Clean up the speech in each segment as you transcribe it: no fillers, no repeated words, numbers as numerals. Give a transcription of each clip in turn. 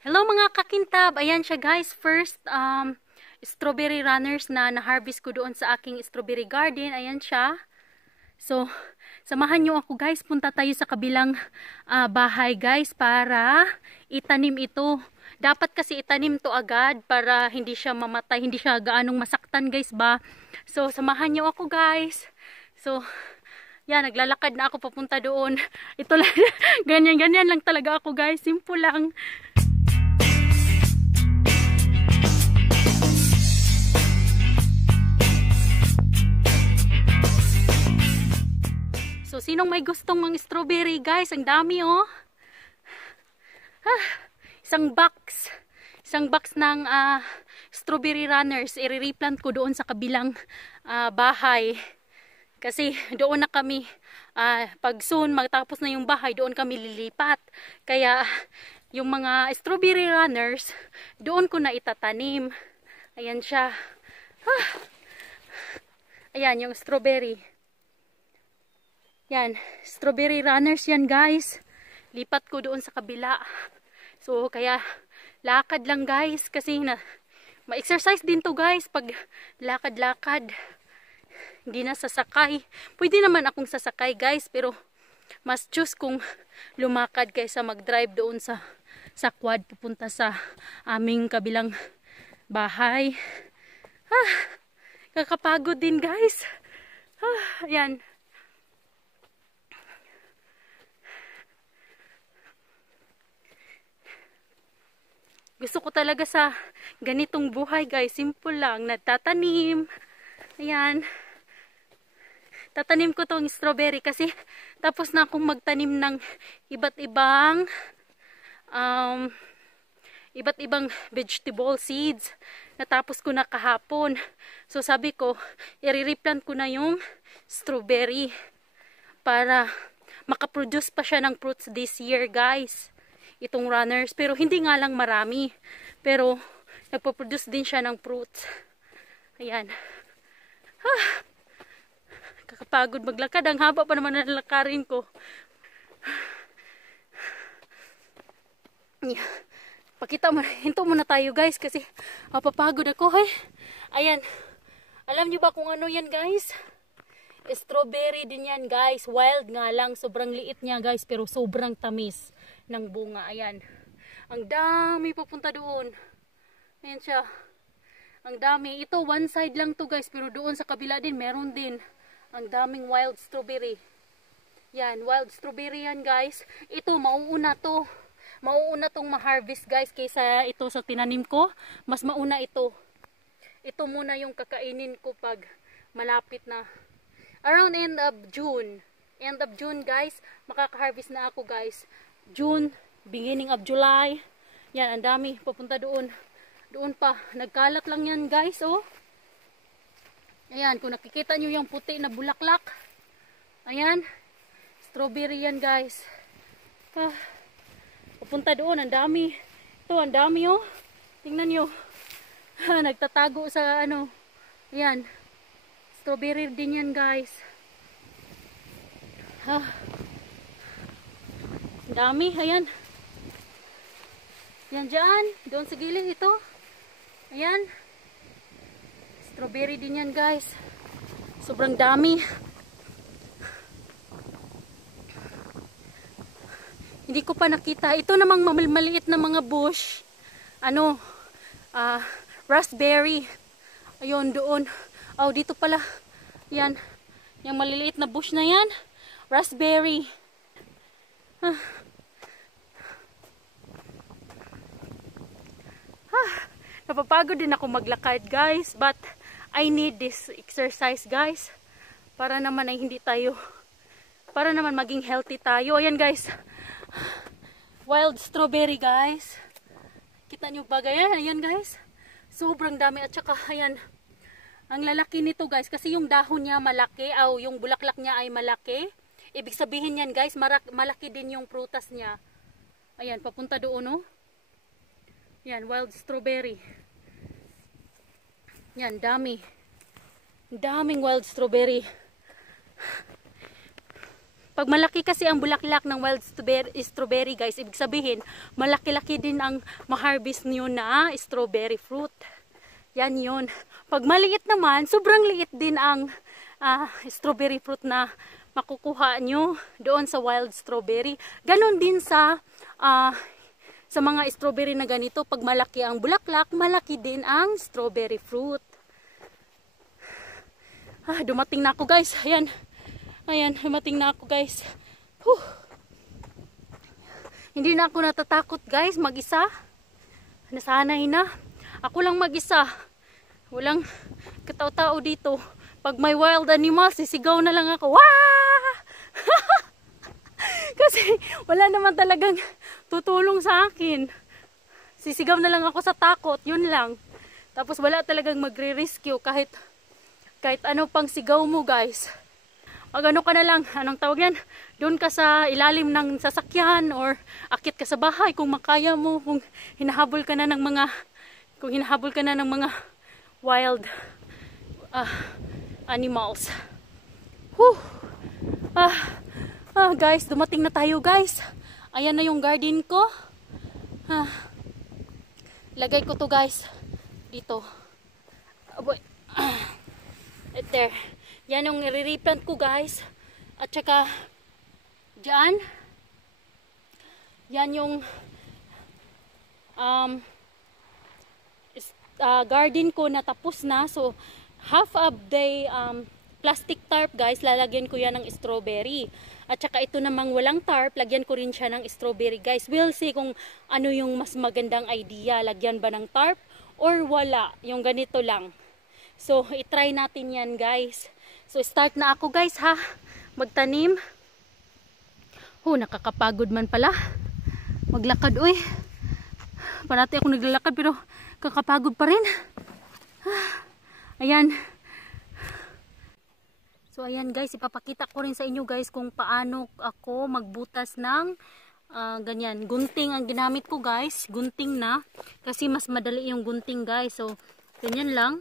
Hello mga kakintab! Ayan siya guys. First strawberry runners na na-harvest ko doon sa aking strawberry garden. Ayan siya. So, samahan nyo ako guys. Punta tayo sa kabilang bahay guys para itanim ito. Dapat kasi itanim to agad para hindi siya mamatay, hindi siya gaanong masaktan guys ba. So, samahan nyo ako guys. So, yan, naglalakad na ako papunta doon. Ito lang, ganyan-ganyan lang talaga ako guys. Simple lang. So, sinong may gustong mga strawberry guys? Ang dami oh. Isang box ng strawberry runners. I-replant ko doon sa kabilang bahay. Kasi doon na kami, pag soon magtapos na yung bahay, doon kami lilipat. Kaya yung mga strawberry runners, doon ko na itatanim. Ayan siya. Ayan yung strawberry. Yan, strawberry runners yan guys. Lipat ko doon sa kabila. So, kaya lakad lang guys. Kasi ma-exercise din to guys. Pag lakad-lakad. Hindi na sasakay. Pwede naman akong sasakay guys. Pero, mas choose kung lumakad kaysa mag-drive doon sa quad. Pupunta sa aming kabilang bahay. Kakapagod din guys. Yan. Gusto ko talaga sa ganitong buhay guys. Simple lang. Nagtatanim. Ayan. Tatanim ko tong strawberry kasi tapos na akong magtanim ng iba't ibang vegetable seeds. Natapos ko na kahapon. So sabi ko, i-replant ko na yung strawberry para makaproduce pa siya ng fruits this year guys. Itong runners, pero hindi nga lang marami, pero nagpo-produce din siya ng fruits. Ayan. Kakapagod maglakad, ang haba pa naman ng lakarin ko. Pakita mo, hinto muna tayo guys kasi papagod ako. Ayan, alam nyo ba kung ano yan guys? Strawberry din yan guys, wild nga lang, sobrang liit niya guys, pero sobrang tamis ng bunga. Ayan, ang dami papunta doon. Ayan siya, ang dami. Ito one side lang to guys, pero doon sa kabila din meron din. Ang daming wild strawberry. Yan, wild strawberry yan guys. Ito mauuna tong ma-harvest guys kaysa ito sa tinanim ko. Mas mauna ito muna yung kakainin ko pag malapit na around end of June guys, makaka-harvest na ako guys. June, beginning of July. Yan, ang dami papunta doon. Doon pa, nagkalat lang yan guys, oh. Ayan, kung nakikita nyo yung puti na bulaklak. Ayan, strawberry yan guys. Papunta doon, ang dami. Ito, ang dami oh. Tingnan nyo. Nagtatago sa ano. Ayan, strawberry din yan guys. Dami, ayan. Yan dyan, doon sa gilid ito. Ayan. Strawberry din yan guys. Sobrang dami. Hindi ko pa nakita. Ito namang maliit na mga bush. Raspberry. Ayun, doon. Oh, dito pala. Yan. Yung maliliit na bush na yan. Raspberry. Napapagod din ako maglakad guys, but I need this exercise guys para naman ay para naman maging healthy tayo. Ayan guys, wild strawberry guys, kita nyo ba ganyan? Ayan guys, sobrang dami. At saka ayan, ang lalaki nito guys kasi yung dahon niya malaki, yung bulaklak niya ay malaki. Ibig sabihin yan guys, malaki din yung prutas niya. Ayan, papunta doon oh. Yan, wild strawberry. Yan, daming wild strawberry. Pag malaki kasi ang bulaklak ng wild strawberry guys, ibig sabihin, malaki-laki din ang ma-harvest nyo na strawberry fruit. Yan yun. Pag maliit naman, sobrang liit din ang strawberry fruit na makukuha nyo doon sa wild strawberry. Ganon din sa mga strawberry na ganito. Pag malaki ang bulaklak, malaki din ang strawberry fruit. Dumating na ako guys. Ayan. Ayan, dumating na ako guys. Hindi na ako natatakot guys, mag-isa. Nasanay na. Ako lang mag-isa. Walang katao-tao dito. Pag may wild animals, sisigaw na lang ako. Wah! Kasi wala naman talagang tutulong sa akin. Sisigaw na lang ako sa takot, yun lang. Tapos wala talagang magre-rescue kahit ano pang sigaw mo guys. Ano ka na lang, anong tawag yan? Doon ka sa ilalim ng sasakyan or akit ka sa bahay kung makaya mo, kung hinahabol ka na ng mga wild animals. Guys, dumating na tayo guys. Ayan na yung garden ko. Lagay ko to guys dito. Aboy. There. Yan yung nire-replant ko guys. At saka dyan. Yan yung garden ko na tapos na. So half of the plastic tarp guys, lalagyan ko yan ng strawberry. At saka ito namang walang tarp, lagyan ko rin siya ng strawberry guys. We'll see kung ano yung mas magandang idea. Lagyan ba ng tarp or wala. Yung ganito lang. So itry natin yan guys. So start na ako guys ha. Magtanim. Nakakapagod man pala. Maglakad uy. Parati ako naglalakad pero kakapagod pa rin. Ayan. So ayan guys, ipapakita ko rin sa inyo guys kung paano ako magbutas ng ganyan. Gunting ang ginamit ko guys. Gunting na. Kasi mas madali yung gunting guys. So ganyan lang.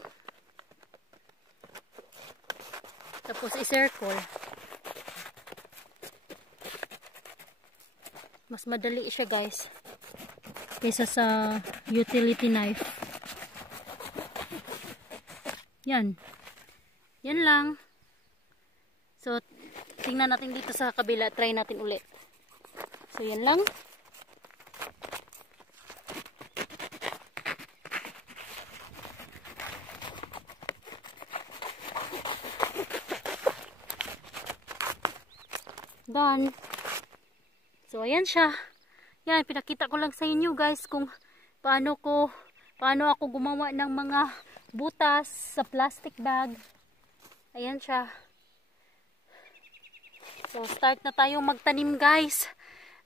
Tapos i-circle. Mas madali siya guys. Kaysa sa utility knife. Yan. Yan lang. So, tingnan natin dito sa kabila. Try natin ulit. So, yan lang. Done. So, ayan siya. Yan, pinakita ko lang sa inyo guys kung paano ako gumawa ng mga butas sa plastic bag. Ayan siya. So, start na tayong magtanim guys.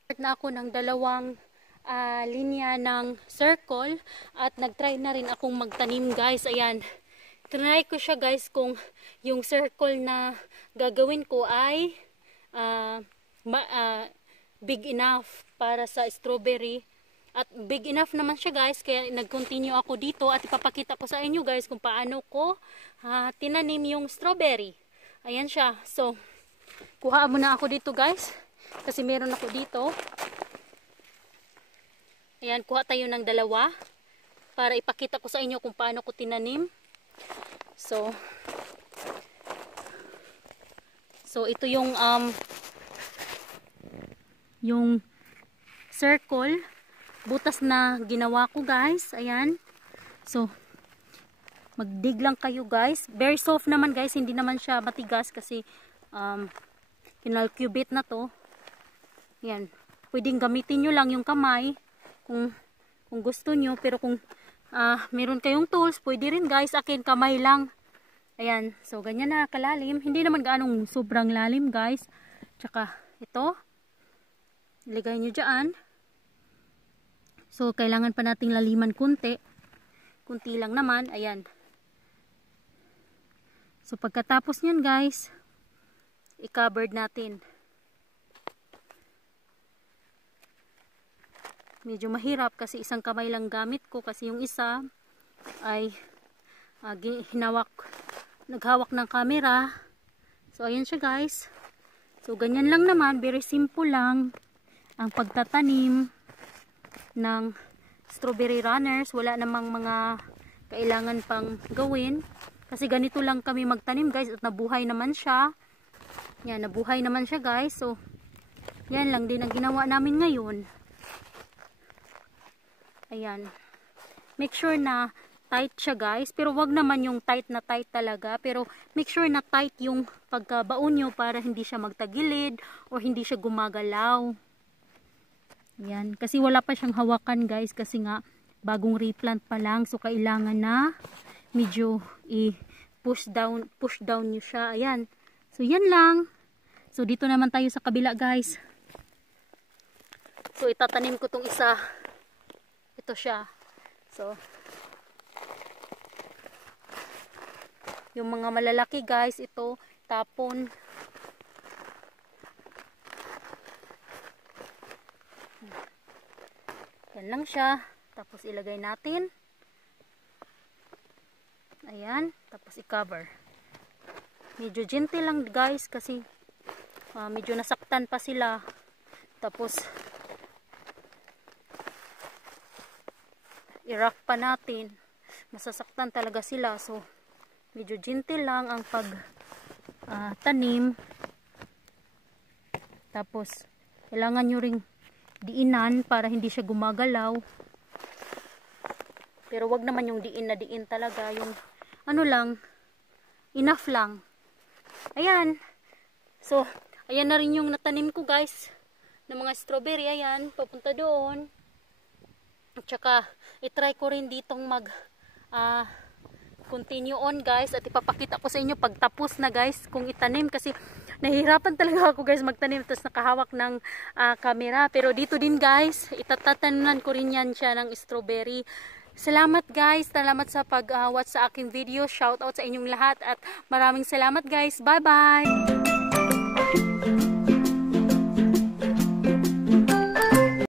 Start na ako ng dalawang linya ng circle at nagtry na rin akong magtanim guys. Ayan. Try ko siya guys kung yung circle na gagawin ko ay big enough para sa strawberry. At big enough naman siya guys, kaya nag-continue ako dito at ipapakita ko sa inyo guys kung paano ko tinanim yung strawberry. Ayan siya. So, kuha muna ako dito guys, kasi meron ako dito. Ayan, kuha tayo ng dalawa para ipakita ko sa inyo kung paano ko tinanim. So ito yung circle butas na ginawa ko guys. Ayan. So magdig lang kayo guys. Very soft naman guys, hindi naman siya matigas kasi kinalcubate na to. Ayan. Pwedeng gamitin nyo lang yung kamay kung gusto nyo, pero kung meron kayong tools, pwede rin guys. Akin kamay lang. Ayan, so ganyan na kalalim. Hindi naman gaanong sobrang lalim guys. Tsaka ito, ilagay nyo dyan. So kailangan pa nating laliman kunti. Kunti lang naman, ayan. So pagkatapos nyan guys, i-covered natin. Medyo mahirap kasi isang kamay lang gamit ko, kasi yung isa ay naghawak ng camera. So ayan siya guys. So, ganyan lang naman. Very simple lang ang pagtatanim ng strawberry runners. Wala namang mga kailangan pang gawin. Kasi ganito lang kami magtanim guys. At nabuhay naman siya. Yan, nabuhay naman siya guys. So, yan lang din ang ginawa namin ngayon. Ayan. Make sure na tight siya guys, pero wag naman yung tight na tight talaga, pero make sure na tight yung pagkabaon nyo para hindi siya magtagilid or hindi siya gumagalaw. Yan, kasi wala pa siyang hawakan guys, kasi nga bagong replant pa lang, so kailangan na medyo i-push down nyo siya. Ayan, so yan lang. So dito naman tayo sa kabila guys. So itatanim ko tong isa, ito siya. So yung mga malalaki guys, ito, tapon. Yan lang siya. Tapos ilagay natin. Ayan. Tapos i-cover. Medyo gentle lang guys kasi medyo nasaktan pa sila. Tapos i-rock pa natin. Masasaktan talaga sila. So medyo gentle lang ang tanim. Tapos kailangan nyo ring diinan para hindi siya gumagalaw. Pero wag naman yung diin na diin talaga. Yung ano lang, enough lang. Ayan. So, ayan na rin yung natanim ko guys. Ng mga strawberry. Ayan, papunta doon. At saka, itry ko rin ditong continue on guys, at ipapakita ko sa inyo pagtapos na guys kung itanim, kasi nahihirapan talaga ako guys magtanim tapos nakahawak ng camera. Pero dito din guys, itatatanan ko rin yan siya ng strawberry. Salamat guys, salamat sa pag-watch sa aking video. Shout out sa inyong lahat at maraming salamat guys. Bye bye.